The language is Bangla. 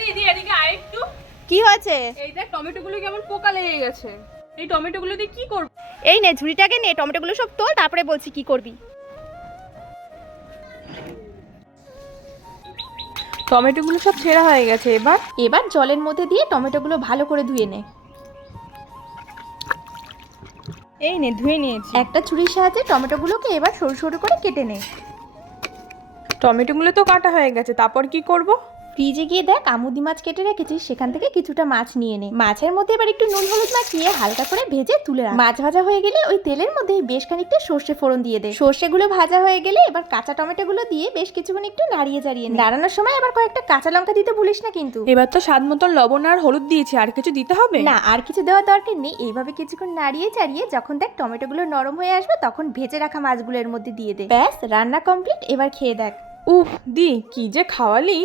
দিদি এদিকে আয় একটু। কি হয়েছে? এই দেখ টমেটোগুলো কেমন পোকা লেগে গেছে। এই টমেটোগুলো দিয়ে কি করব? এই নে ঝুড়িটাকে নে, টমেটোগুলো সব তোল, তারপরে বলছি কি করবি। টমেটোগুলো সব ছেঁড়া হয়ে গেছে। এবার জলের মধ্যে দিয়ে টমেটোগুলো ভালো করে ধুয়ে নে। এই নে ধুয়ে নিয়েছি। একটা ছুরির সাহায্যে টমেটোগুলোকে এবার সরু সরু করে কেটে নে। টমেটোগুলো তো কাটা হয়ে গেছে, তারপর কি করব? ফ্রিজে গিয়ে দেখ আমুদি মাছ কেটে রেখেছিস, সেখান থেকে কিছুটা মাছ নিয়ে নে। মাছের মধ্যে এবার একটু নুন হলুদ মাখিয়ে হালকা করে ভেজে তুলে রাখ। মাছ ভাজা হয়ে গেলে ওই তেলের মধ্যে বেশ খানিকটা সর্ষে ফোড়ন দিয়ে দে। সর্ষেগুলো ভাজা হয়ে গেলে এবার কাঁচা টমেটোগুলো দিয়ে বেশ কিছুক্ষণ একটু নাড়িয়ে চাড়িয়ে নে। নাড়ানোর সময় আবার কয়েকটা কাঁচা লঙ্কা দিতে ভুলিস না কিন্তু। এবার তো স্বাদ মতন লবণ আর হলুদ দিয়েছি, আর কিছু দিতে হবে না, আর কিছু দেওয়ার দরকার নেই। এইভাবে কিছুক্ষণ নাড়িয়ে চাড়িয়ে যখন দেখ টমেটোগুলো নরম হয়ে আসবে, তখন ভেজে রাখা মাছগুলো এর মধ্যে দিয়ে দে। ব্যাস রান্না কমপ্লিট, এবার খেয়ে দেখ। উফ দি, কি যে খাওয়ালি।